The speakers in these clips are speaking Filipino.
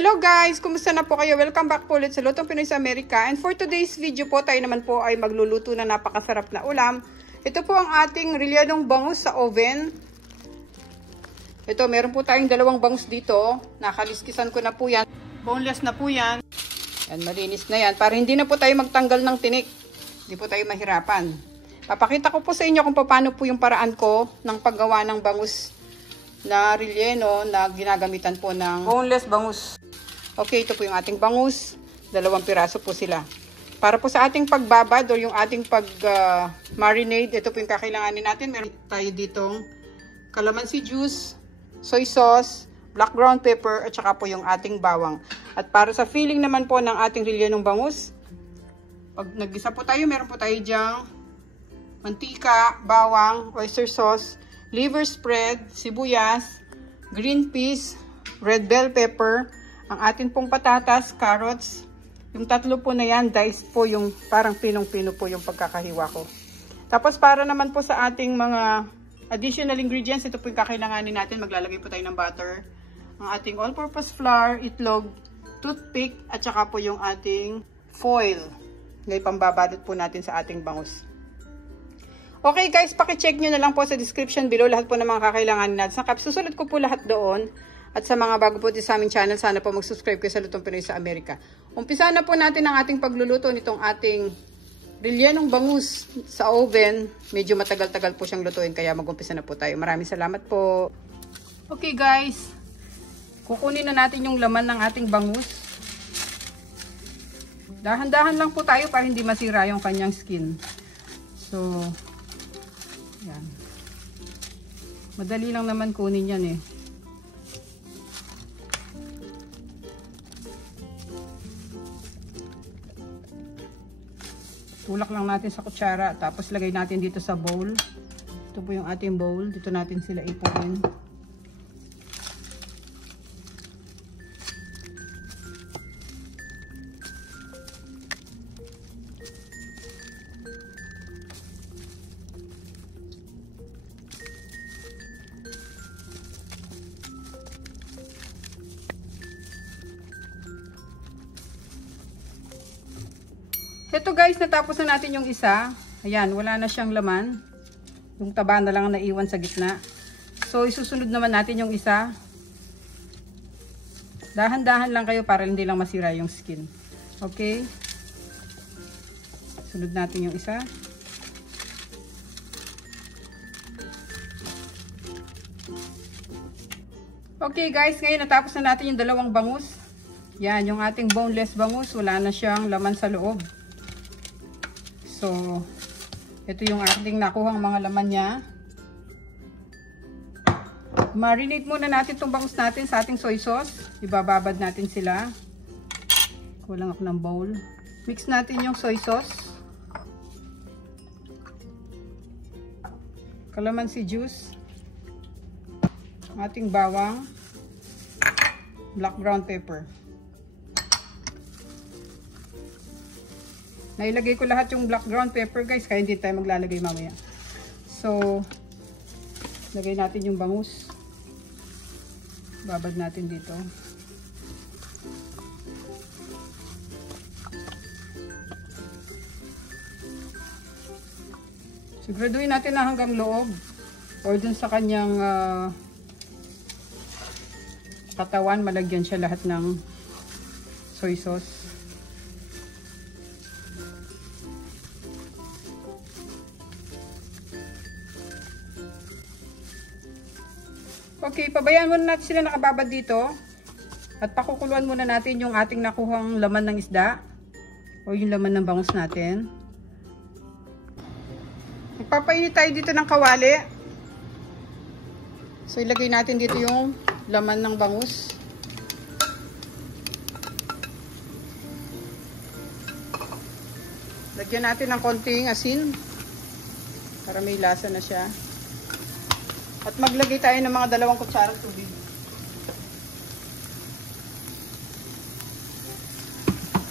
Hello guys! Kumusta na po kayo? Welcome back po ulit sa Lutong Pinoy sa Amerika. And for today's video po, tayo naman po ay magluluto na napakasarap na ulam. Ito po ang ating rellenong bangus sa oven. Ito, meron po tayong dalawang bangus dito. Nakaliskisan ko na po yan. Boneless na po yan. Yan, malinis na yan. Para hindi na po tayo magtanggal ng tinik. Hindi po tayo mahirapan. Papakita ko po sa inyo kung paano po yung paraan ko ng paggawa ng bangus na relleno na ginagamitan po ng boneless bangus. Okay, ito po yung ating bangus. 2 piraso po sila. Para po sa ating pagbabad o yung ating pag-marinade, ito po yung kakailanganin natin. Meron tayo ditong calamansi juice, soy sauce, black ground pepper, at saka po yung ating bawang. At para sa filling naman po ng ating rellenong bangus, pag nag-isa po tayo, meron po tayo dyang mantika, bawang, oyster sauce, liver spread, sibuyas, green peas, red bell pepper, ang atin pong patatas, carrots. Yung tatlo po na yan, diced po yung parang pinong-pino po yung pagkakahiwa ko. Tapos para naman po sa ating mga additional ingredients, ito po yung kakailanganin natin. Maglalagay po tayo ng butter, ang ating all-purpose flour, itlog, toothpick, at saka po yung ating foil. Ngayon pambabalot po natin sa ating bangus. Okay guys, pakicheck nyo na lang po sa description below lahat po ng mga kakailanganin natin. Susunod ko po lahat doon. At sa mga bago po din sa aming channel, sana po mag-subscribe kayo sa Lutong Pinoy sa Amerika. Umpisa na po natin ang ating pagluluto nitong ating rellenong bangus sa oven. Medyo matagal-tagal po siyang lutuin, kaya mag-umpisa na po tayo. Maraming salamat po. Okay guys, kukunin na natin yung laman ng ating bangus. Dahan-dahan lang po tayo para hindi masira yung kanyang skin. So, yan. Madali lang naman kunin yan eh. Tulak lang natin sa kutsara, tapos lagay natin dito sa bowl. Ito po yung ating bowl. Dito natin sila ipunin. Ito guys, natapos na natin yung isa. Ayan, wala na siyang laman. Yung taba na lang ang naiwan sa gitna. So, isusunod naman natin yung isa. Dahan-dahan lang kayo para hindi lang masira yung skin. Okay? Sunod natin yung isa. Okay guys, ngayon natapos na natin yung dalawang bangus. Yan, yung ating boneless bangus, wala na siyang laman sa loob. So, ito yung ating nakuhang mga laman niya. Marinate muna natin itong bangus natin sa ating soy sauce. Ibababad natin sila. Kulang ako ng bowl. Mix natin yung soy sauce. Calamansi juice. Ating bawang. Black ground pepper. Nailagay ko lahat yung black ground pepper guys, kaya hindi tayo maglalagay mamaya. So, lagay natin yung bangus. Babad natin dito. Siguraduhin natin na hanggang loob or dun sa kanyang katawan, malagyan siya lahat ng soy sauce. Okay, pabayaan muna natin sila nakababad dito. At pakukuluan muna natin yung ating nakuhang laman ng isda. O yung laman ng bangus natin. Magpapainit tayo dito ng kawali. So, ilagay natin dito yung laman ng bangus. Lagyan natin ng konting asin. Para may lasa na siya. At maglagay tayo ng mga 2 kutsarang tubig.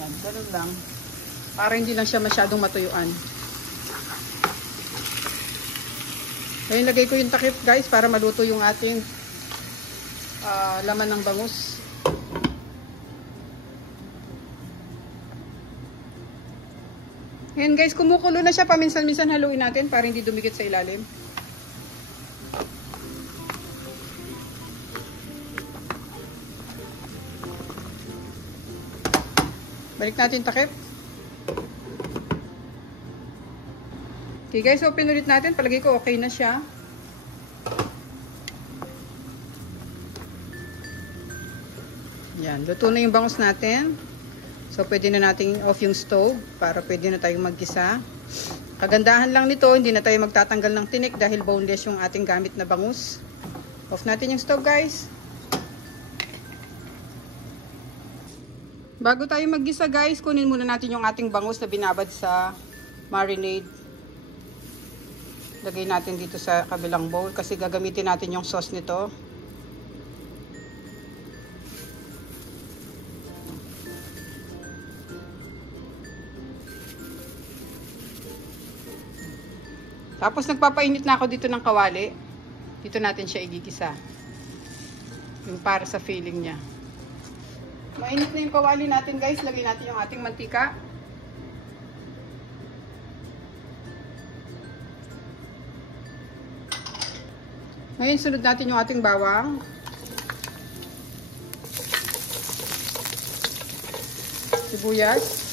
Yan, ganun lang. Para hindi lang siya masyadong matuyuan. Ngayon lagay ko yung takip guys para maluto yung ating laman ng bangus. Ayan guys, kumukulo na siya. Paminsan-minsan haluin natin para hindi dumikit sa ilalim. Balik natin takip. Okay guys, open ulit natin. Palagay ko okay na siya. Yan, luto na yung bangus natin. So, pwede na natin off yung stove para pwede na tayong maggisa. Kagandahan lang nito, hindi na tayo magtatanggal ng tinik dahil boneless yung ating gamit na bangus. Off natin yung stove guys. Bago tayo maggisa guys, kunin muna natin yung ating bangus na binabad sa marinade. Lagay natin dito sa kabilang bowl kasi gagamitin natin yung sauce nito. Tapos nagpapainit na ako dito ng kawali. Dito natin siya igigisa. Yung para sa feeling niya. Mainit na yung kawali natin guys. Lagay natin yung ating mantika. Ngayon sunod natin yung ating bawang. Sibuyas.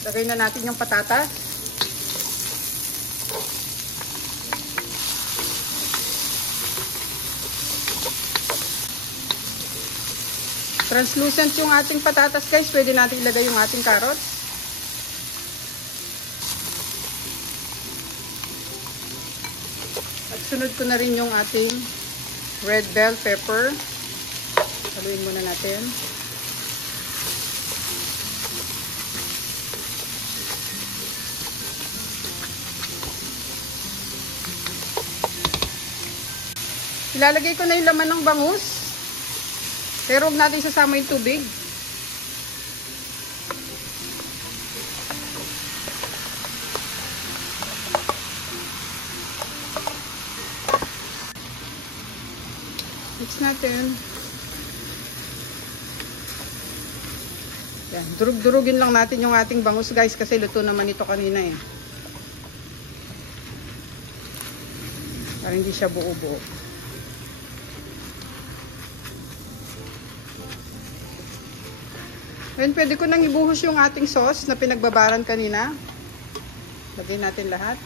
Lagay na natin yung patatas. Translucent yung ating patatas guys. Pwede natin ilagay yung ating carrots. At sunod ko na rin yung ating red bell pepper. Haluin muna natin. Ilalagay ko na yung laman ng bangus. Pero huwag natin sasama yung tubig. Mix natin. Yan, durug-durugin lang natin yung ating bangus guys kasi luto naman ito kanina eh. Para hindi siya buo-buo. Then, pwede ko nang ibuhos yung ating sauce na pinagbabaran kanina. Lagay natin lahat.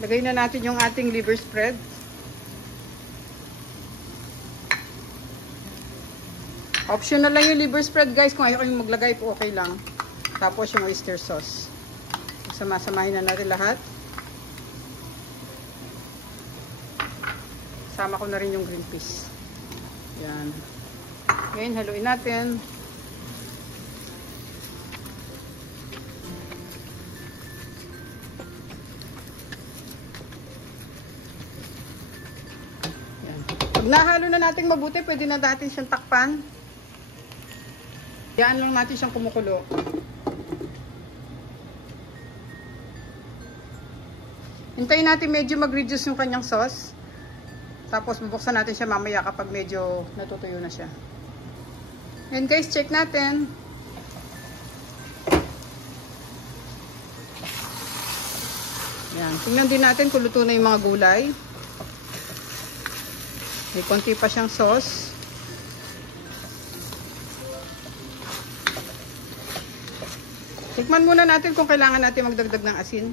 Lagay na natin yung ating liver spread. Optional lang yung liver spread guys. Kung ayaw kayong maglagay po okay lang. Tapos yung oyster sauce. Sama-samahin na natin lahat. Sama ko na rin yung green peas. Yan. Ngayon, haluin natin. Yan. Pag nahalo na natin mabuti, pwede na natin siyang takpan. Yan lang natin siyang kumukulo. Hintayin natin medyo mag-reduce yung kanyang sauce. Tapos bubuksan natin siya mamaya kapag medyo natutuyo na siya. And guys, check natin. Yan. Tingnan din natin kung luto na yung mga gulay. May konti pa siyang sauce. Tikman muna natin kung kailangan natin magdagdag ng asin.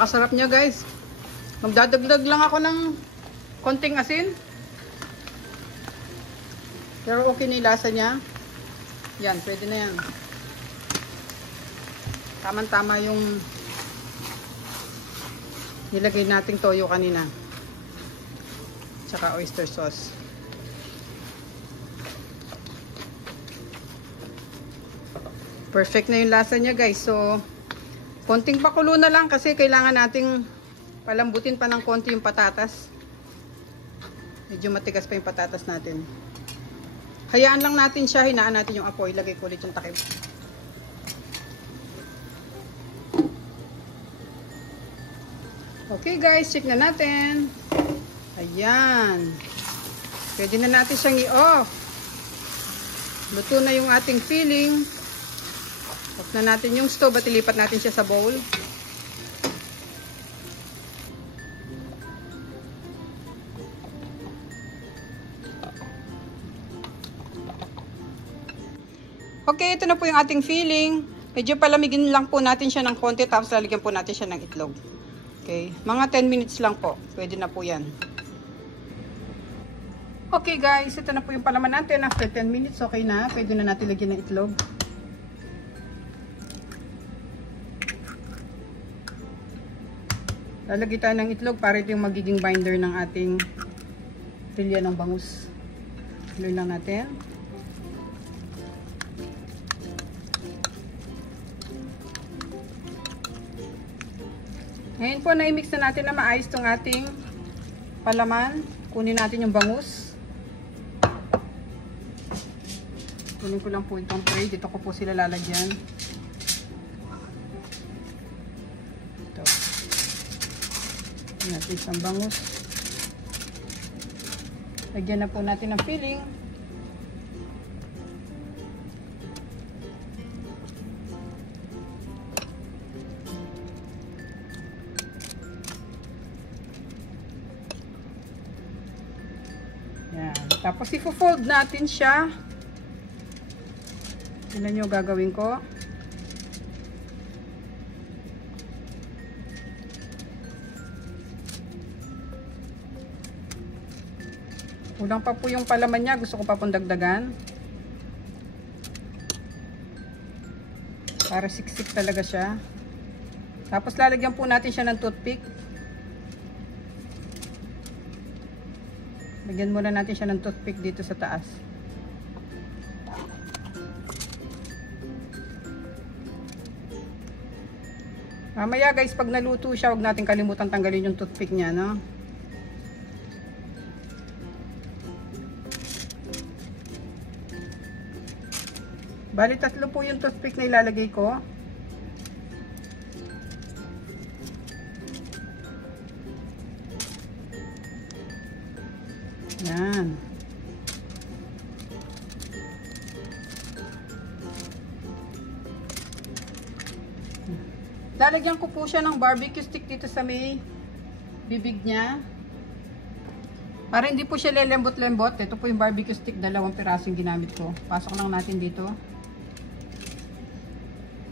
Pakasarap niya guys. Magdadagdag lang ako ng konting asin. Pero okay na yung lasa niya. Yan, pwede na yan. Tama-tama yung nilagay nating toyo kanina. Tsaka oyster sauce. Perfect na yung lasa niya guys. So, Konting pakulo na lang kasi kailangan nating palambutin pa ng konti yung patatas. Medyo matigas pa yung patatas natin. Hayaan lang natin siya, hinaan natin yung apoy. Lagay ko ulit yung takip. Okay guys, check na natin. Ayan. Pwede na natin siyang i-off. Luto na yung ating filling. Off na natin yung stove at ilipat natin siya sa bowl. Okay, ito na po yung ating filling. Medyo palamigin lang po natin siya ng konti tapos lalagyan po natin siya ng itlog. Okay, mga 10 minutes lang po. Pwede na po yan. Okay guys, ito na po yung palaman natin. After 10 minutes, okay na. Pwede na natin lagyan ng itlog. Lalagyan tayo ng itlog para ito yung magiging binder ng ating pilya ng bangus. Tuloy lang natin. Ngayon po, na-mix na natin na maayos itong ating palaman. Kunin natin yung bangus. Kunin ko lang po itong tray. Dito ko po sila lalagyan. Ito. Lagyan natin isang bangus. Lagyan na po natin ng filling. Yan. Tapos i-fold natin siya. Tignan nyo gagawin ko. Kulang pa po yung palaman niya. Gusto ko pa pong dagdagan. Para siksik talaga siya. Tapos lalagyan po natin siya ng toothpick. Lagyan muna natin siya ng toothpick dito sa taas. Mamaya guys, pag naluto siya, huwag natin kalimutan tanggalin yung toothpick niya, no? Bali, 3 po yung toothpick na ilalagay ko. Yan. Lalagyan ko po siya ng barbecue stick dito sa may bibig niya. Para hindi po siya lelembot-lembot. Ito po yung barbecue stick, 2 pirasong ginamit ko. Pasok lang natin dito.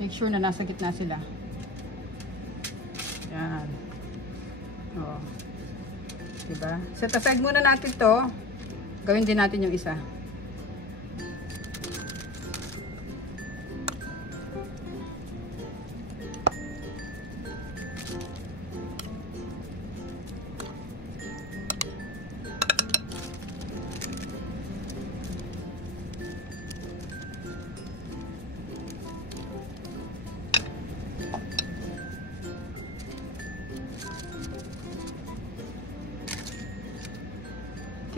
Make sure na nasa gitna sila. Yan. Oh. Diba? Set aside muna natin to. Gawin din natin yung isa.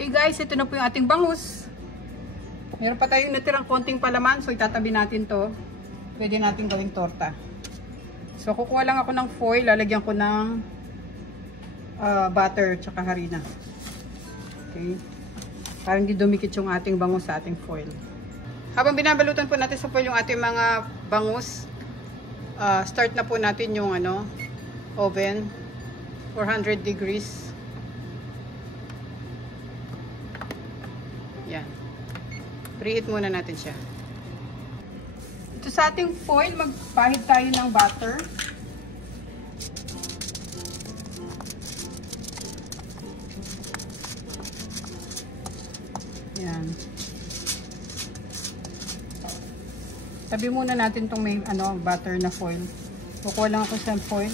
Okay guys, ito na po yung ating bangus. Meron pa tayong natirang konting palaman, so itatabi natin to. Pwede natin gawing torta. So kukuha lang ako ng foil, lalagyan ko ng butter tsaka harina. Okay. Para hindi dumikit yung ating bangus sa ating foil. Habang binabalutan po natin sa foil yung ating mga bangus, start na po natin yung oven, 400 degrees. Yan. Preheat muna natin siya. Ito sa ating foil, magpahid tayo ng butter. Yan. Tabi muna natin tong may butter na foil. Kukuha lang ako sa foil.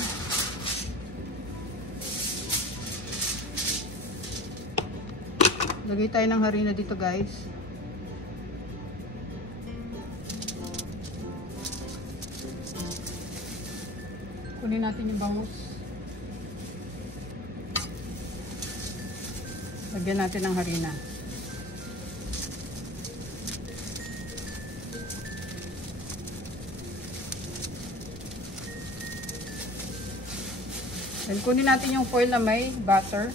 Lagay tayo ng harina dito guys. Kunin natin yung bangus. Lagyan natin ng harina. Then kunin natin yung foil na may butter.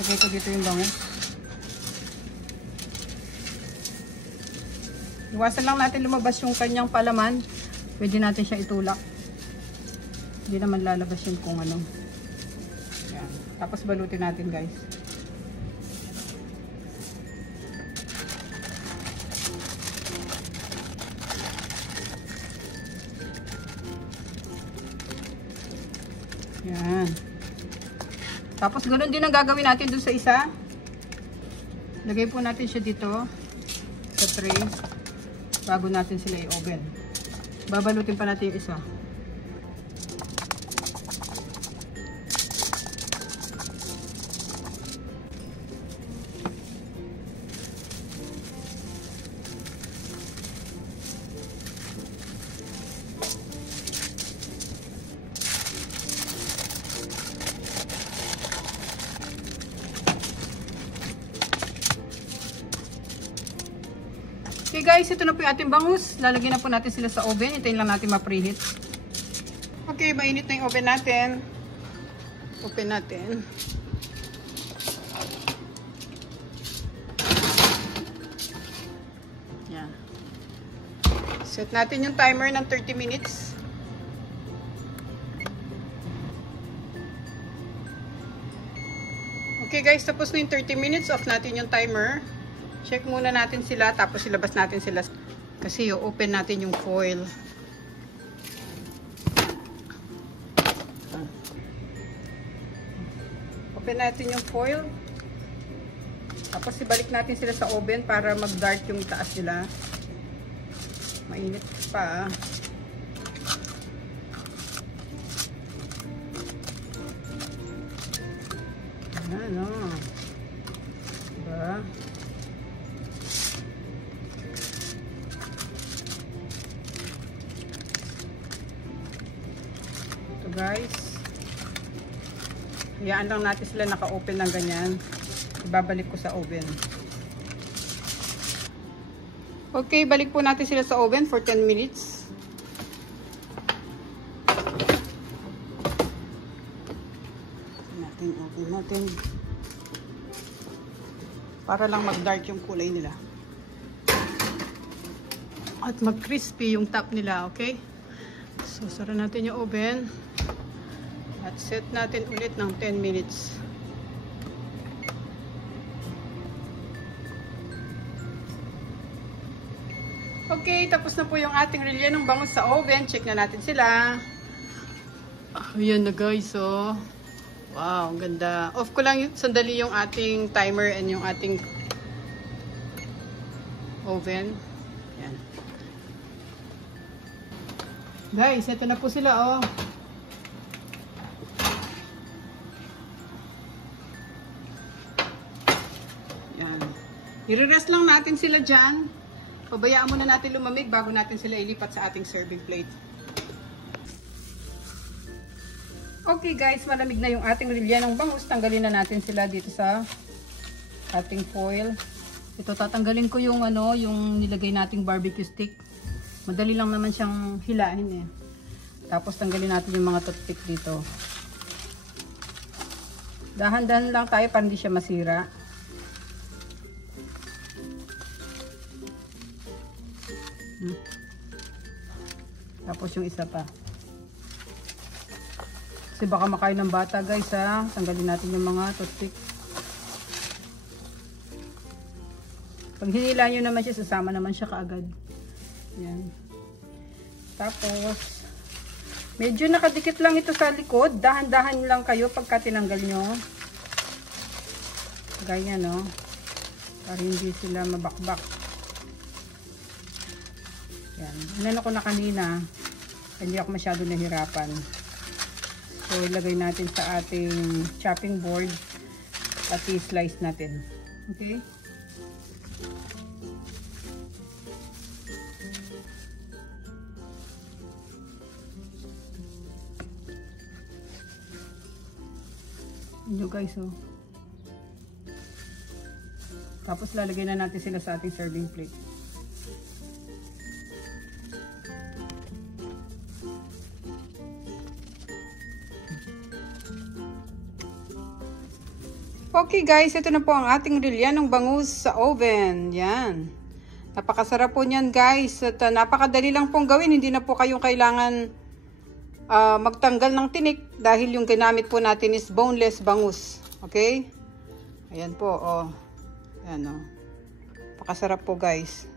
Lagay ko dito yung bangus. Iwasan lang natin lumabas yung kanyang palaman. Pwede natin siya itulak. Hindi naman lalabas yun kung ano. Yan. Tapos balutin natin, guys. Yan. Tapos ganoon din ang gagawin natin dun sa isa. Lagay po natin siya dito sa tray bago natin sila i-oven. Babalutin pa natin yung isa. Okay guys, ito na po yung ating bangus. Lalagyan na po natin sila sa oven. Hintayin lang natin ma-preheat. Okay, mainit na yung oven natin. Open natin. Yan. Set natin yung timer ng 30 minutes. Okay guys, tapos na yung 30 minutes. Off natin yung timer. Check muna natin sila, tapos ilabas natin sila. Kasi open natin yung foil. Open natin yung foil. Tapos ibalik natin sila sa oven para mag-dark yung taas nila. Mainit pa. Ano? Diba? Guys, hayaan lang natin sila naka-open ng ganyan. Ibabalik ko sa oven. Okay, balik po natin sila sa oven for 10 minutes. Open natin para lang mag-dark yung kulay nila at mag-crispy yung top nila. Okay, so sara natin yung oven at set natin ulit ng 10 minutes. Okay, tapos na po yung ating rellenong bangus sa oven. Check na natin sila. Ayan na guys, oh. Wow, ang ganda. Off ko lang sandali yung ating timer and yung ating oven. Ayan. Guys, ito na po sila, oh. I-rest lang natin sila dyan. Pabayaan muna natin lumamig bago natin sila ilipat sa ating serving plate. Okay guys, malamig na yung ating rellenong bangus. Tanggalin na natin sila dito sa ating foil. Ito, tatanggalin ko yung yung nilagay nating barbecue stick. Madali lang naman siyang hilahin eh. Tapos tanggalin natin yung mga toothpick dito. Dahan-dahan lang tayo para hindi siya masira. Tapos yung isa pa. Kasi baka makain ng bata guys ha. Tanggalin natin yung mga toothpick. Pag hinila nyo naman siya, sasama naman siya kaagad. Yan. Tapos, medyo nakadikit lang ito sa likod. Dahan-dahan lang kayo pagka tinanggal nyo. Ganyan no. Para hindi sila mabakbak. Yan. Inano ko na kanina. Hindi ako masyado nahirapan. So, ilagay natin sa ating chopping board at i-slice natin. Okay? Yun guys, oh. Tapos lalagay na natin sila sa ating serving plate. Okay guys, ito na po ang ating rilyanong bangus sa oven. Yan. Napakasarap po niyan guys. At napakadali lang pong gawin. Hindi na po kayong kailangan magtanggal ng tinik dahil yung ginamit po natin is boneless bangus. Okay? Ayan po, oh. Ayan, oh. Napakasarap po guys.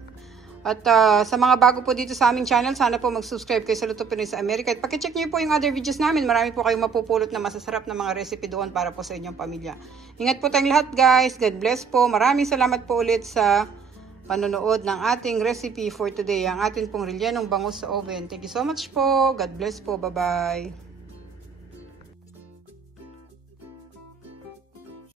At sa mga bago po dito sa aming channel, sana po mag-subscribe kayo sa Luto Pinoy sa Amerika. At pakicheck nyo po yung other videos namin. Marami po kayong mapupulot na masasarap na mga recipe doon para po sa inyong pamilya. Ingat po tayong lahat guys. God bless po. Maraming salamat po ulit sa panonood ng ating recipe for today. Ang atin pong rilyanong bangus sa oven. Thank you so much po. God bless po. Bye-bye.